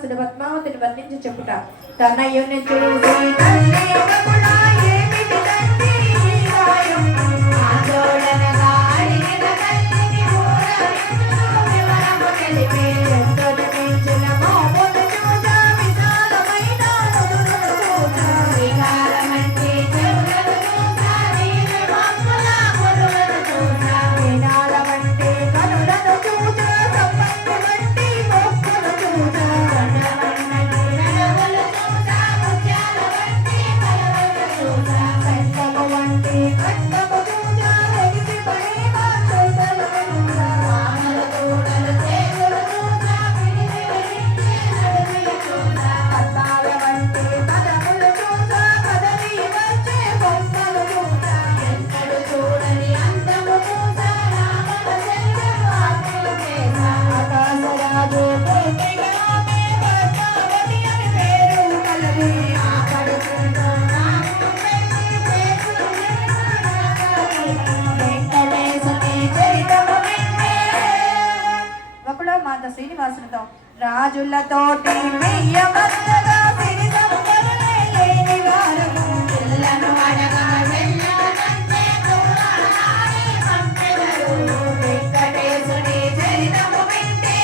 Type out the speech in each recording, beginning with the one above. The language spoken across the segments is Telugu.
శ్రీనివాసుడు పద్మావతిని వర్ణించి చెప్పుట తనయుని చూసి తల్లి ఏమిటి తండ్రి ఆందోళనగా అడిగిన తల్లిని వివరము తెలిపి ఎంతోమించిన మోమును చూసా విశాలమైన నుదురును చూసా వికారమంటే చెవులను చూసా నీలి మమ్ముల మురులను చూసా వినాలమంటే కనులను చూసా సంపంగమంటే మొక్కును చూసా కన్నవన్నటి నగములు చూసా ముత్యాల వంటి కలవలు చూసా సంతము వంటి కట్టము చూసా ఎగిసి పడేవా చూసలు చూసా మామల తోడలు చేతులు చూసా విడిచి విడిచి నడుములు చూసా పద్మాల వంటి పదములు చూసా కదలి వచ్చే బొమ్మలు చూసా ఎన్నడు చూడని అందము చూసా రామల శరీరము ఆత్మలు చేసా ఆకాశరాజు పూర్తిగా ఆమె పద్మావతి అని పేరు కలది ఆకడుకుంటూ నాకు వెళ్ళి వెంకటేశుని చరితము వింటే ఒకడో మాత శ్రీనివాసునితో రాజులతోటి వెయ్యమంతగా సిరి సంపదలే లేని వారము పిల్లను అడగా వెళ్ళానంటే దూరాలని పంపెదరు వెంకటేశుని చరితము వింటే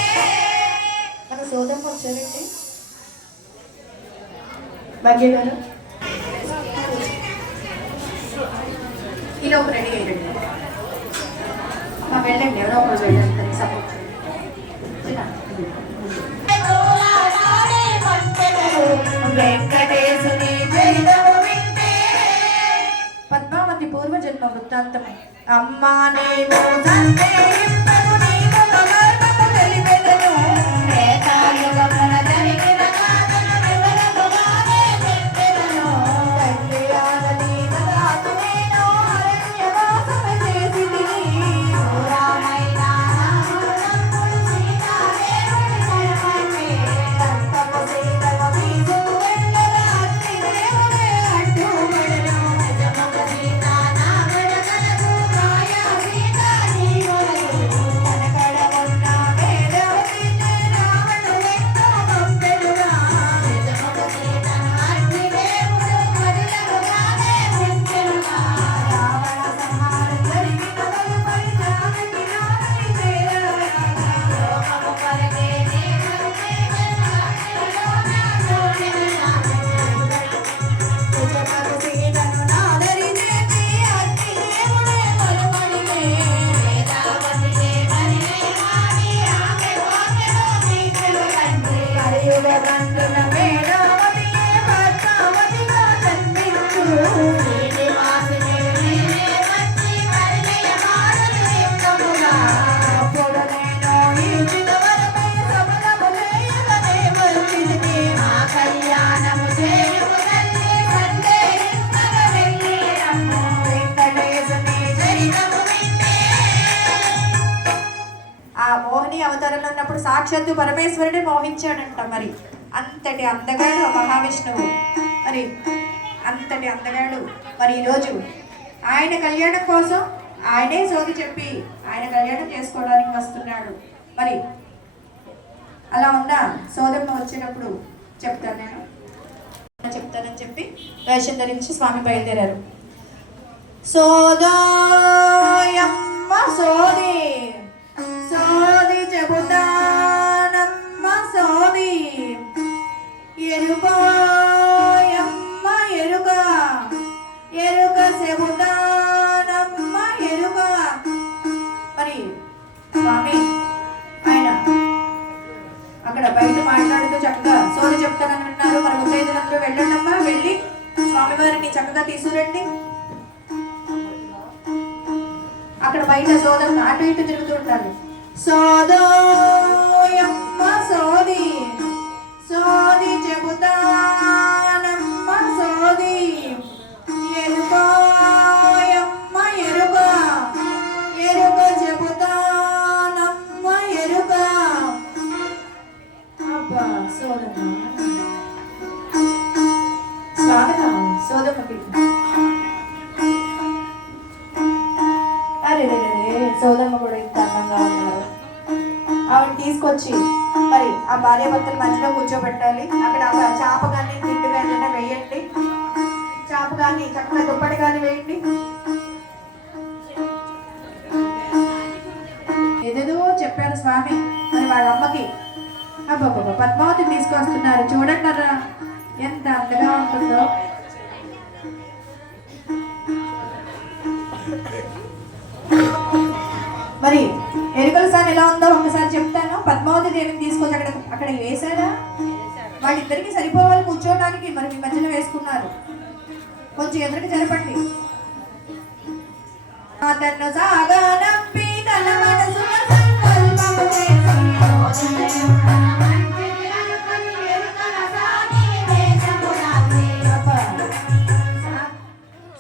మన సోదమ్మ వచ్చారండి భాగ్య గారు ఈలోపు రెడీ అయ్యండి వెళ్ళండి ఎవరో ఒకరు వెళ్ళండి సపోర్ట్ వెంకటేశుని చరితము వింటే పద్మావతి పూర్వజన్మ వృత్తాంతము అమ్మా నీవు సందేహింపను నీవు మమర్మము తెలిపెదను రేతాయుగమున జరిగిన గాథను వివరముగానే చెప్పెదను తండ్రి ఆనని కదాతు నేను అరణ్యవాసము చేసితిని దూరమైన నామమునంబుడు సీతాదేవుని శరణి సంతము సీతము తీసుకు వెళ్ళగా అగ్నిదేవుడే అడ్డుపడెను నిజముగ సీత నా వెడగలదు మాయా సీత నీ వలదు కనకడ ఉన్న వేదవతిని రావణుడెన్నో పంపెనుగా నిజముగ సీతను అగ్నిదేవుడు మరులగుగానే పెంచెనుగా రావణ సంహారం జరిగిన తదుపరి జానకి రాముని చేరగా లోకము కొరకే నేనంటే జన్మాగ్నిలోన నిజముగ సీతను నాదరి చేసి అగ్నిదేవుడే మరుమడిగే వేదావతినే మరినే మాడి ఆమె కోకెలో మీకెలు తండ్రి కలియుగ బంధుల వేదావతియే పద్మావతిగా జన్మించు శ్రీనివాసుని నీవే వచ్చి కరిణయ మారుతి నిత్యముగా అప్పుడు నేను ఇచ్చిన వరమై సఫలము చేయగనే వచ్చితిని మా కళ్యాణము చేయుము తల్లి సందేహింపగ వెళ్ళి రమ్ము వెంకటేశుని చరితము వింటే ఆ మోహిని అవతారంలో ఉన్నప్పుడు సాక్షాత్తు పరమేశ్వరుడే మోహించాడంట. మరి అంతటి అందగాడు ఆ మహావిష్ణువు, మరి అంతటి అందగాడు మరి ఈరోజు ఆయన కళ్యాణం కోసం ఆయనే సోది చెప్పి ఆయన కళ్యాణం చేసుకోవడానికి వస్తున్నాడు. మరి అలా ఉన్న సోదమ్మ వచ్చినప్పుడు చెప్తానని చెప్పి వేషం ధరించి స్వామి బయలుదేరారు. సోదోయమ్మ సోది సోది చెబుతానమ్మ సోది ఎరుకోయమ్మ ఎరుక ఎరుక చెబుతానమ్మ ఎరుక. మరి స్వామి ఆయన అక్కడ బయట మాట్లాడుతూ చక్కగా సోది చెప్తానని అన్నారు. మరి ముత్తైదులందరూ వెళ్ళండమ్మా, వెళ్ళి స్వామివారిని చక్కగా తీసుకురండి. అక్కడ బయట సోదరు అటు ఇటు తిరుగుతూ ఉంటారు. సోదోయమ్మ సోది సోది చెబుతానమ్మ సోది ఎరుకోయమ్మ ఎరుక ఎరుక చెబుతానమ్మ ఎరుక. అబ్బా సోదమ్మ స్వాగతం సోదమ్మకి. అరే సోదమ్మ కూడా ఇంత అందంగా ఉన్నారు. ఆవిడ తీసుకొచ్చి మరి ఆ భార్య భర్తల మధ్యలో కూర్చోబెట్టాలి. అక్కడ ఒక చాప కానీ తిండి కానీ వేయండి. చాప కానీ చక్కగా దుప్పటి కానీ వేయండి. ఏదేదో చెప్పారు స్వామి మరి వాళ్ళ అమ్మకి. అబ్బాబా పద్మావతిని తీసుకొస్తున్నారు చూడండి ఎంత అంతగా ఉంటుందో. మరి ఎరుకల సార్ ఎలా ఉందో ఒకసారి చెప్తాను. పద్మావతి దేవిని తీసుకొచ్చి అక్కడ వేశారా? వాళ్ళిద్దరికి సరిపోవాలి కూర్చోవడానికి. మరి మీ మధ్యలో వేసుకున్నారు. కొంచెం ఎదురుకి జరపండి. తను సాగా నప్పి తన మనసున సంకల్పము చేసి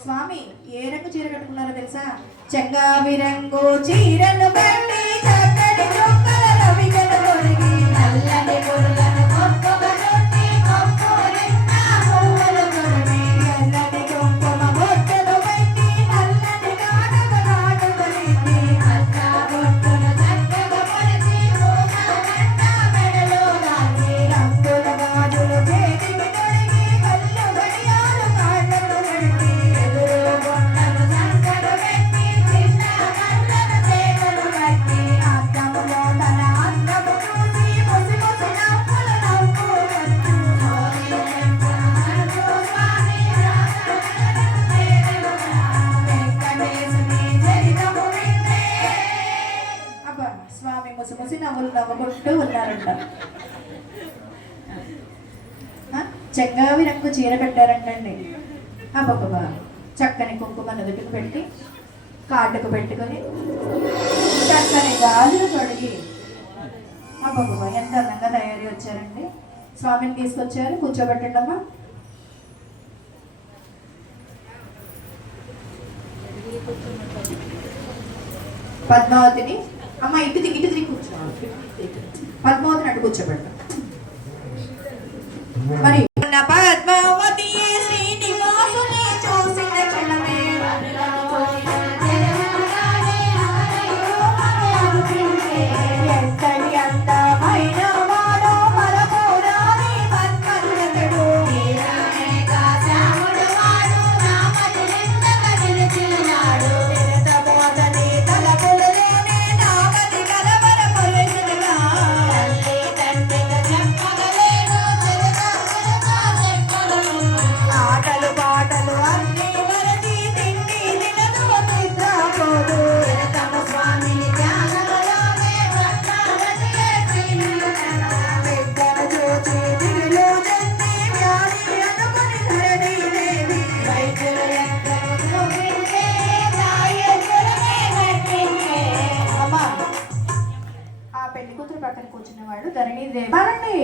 స్వామి ఏ రంగు చీర కట్టుకున్నారో తెలుసా? చెంగావి రంగు చీరను కట్టి చక్కటి చొక్కల రవికను తొడిగి నల్లని పురులను కొప్పగా చుట్టి కొప్పులిన్న పువ్వులు తొడిగి ఎర్రని కుంకుమ బొట్టులు పెట్టి నల్లని కాటుక నాటుకొనింది అత్తా బొట్టును చక్కగా పొడిచి పూసలంట మెడలో దాచి రంగుల గాజులు చేతికి తొడిగి కళ్ళు గడియాలు కాళ్ళను పెట్టి ఎదురు బొట్టను సంకట పెట్టి చిన్న కళ్ళను చేతులు కట్టి అద్దములో తన అందము చూసి ముసి ముసి నవ్వులు నవ్వుకొచ్చు సోని చెంగున మనసు స్వామి వెంకటేశుని చరితము వింటే. అబ్బా స్వామి ముసి ముసి నవ్వులు నవ్వుకుంటూ ఉన్నారంట. చెంగావి రంగు చీర కట్టారంటండి. అబ్బబ్బా చక్కని కుంకుమ నుదుటికి పెట్టి కాటుకు పెట్టుకొని చక్కని గాజులు తొడిగి అబ్బబ్బా ఎంత అందంగా తయారీ వచ్చారండి. స్వామిని తీసుకొచ్చారు. కూర్చోబెట్టండి అమ్మా. పద్మావతిని అమ్మ ఇటు తిరిగి కూర్చో. పద్మావతిని అటు కూర్చోబెట్ట. మరి పద్మావతి శ్రీనివాసుని చూసిన క్షణమే ఎంతటి అందమైన వాడో మరపురాని మన్మథుడు శ్యాముడు వాడు నామది నిందగా నిలిచినాడు నిరతమోదని తలపులలోనే నామది కలవర పొలసినగా తల్లి తండ్రిగా చెప్పగలేను ఆటలు పాటలు అన్ని మరచి తిండి తినదు నిద్రపోదు తమ స్వామిని ధ్యానములోనే బిడ్డను చూచి దిగులు చెంది వ్యాధి అనుకుని ధరణి దేవి వైద్యులు ఎందరో చూపించే సాయకులనే కట్టించే. అమ్మా ఆ పెళ్లి కూతురు పక్కన కూర్చున్న వాడు ధరణి దేవి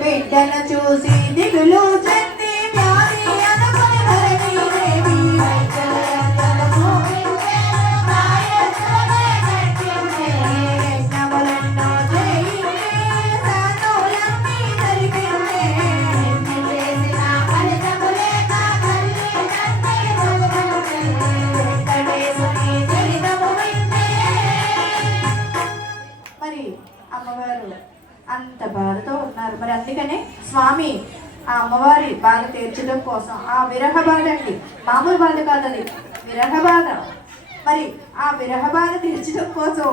బిడ్డను చూసి దిగులు చెంది వ్యాధి అనుకుని ధరణి దేవి వైద్యులు ఎందరో చూపించేను సాయకులనే కట్టించే. యజ్ఞములెన్నో చేయించి శాంతులన్నీ జరిపించే. ఎన్ని చేసినా ఫలితము లేక తల్లి తండ్రి దుఃఖముచే. వెంకటేశుని చరితము వింటే. మరి అమ్మవారు అంత బాధతో ఉన్నారు. మరి అందుకనే స్వామి ఆ అమ్మవారి బాధ తీర్చడం కోసం ఆ విరహ బాధ అండి, మామూలు బాధ కాదు అది, విరహ బాధ. మరి ఆ విరహ బాధ తీర్చడం కోసం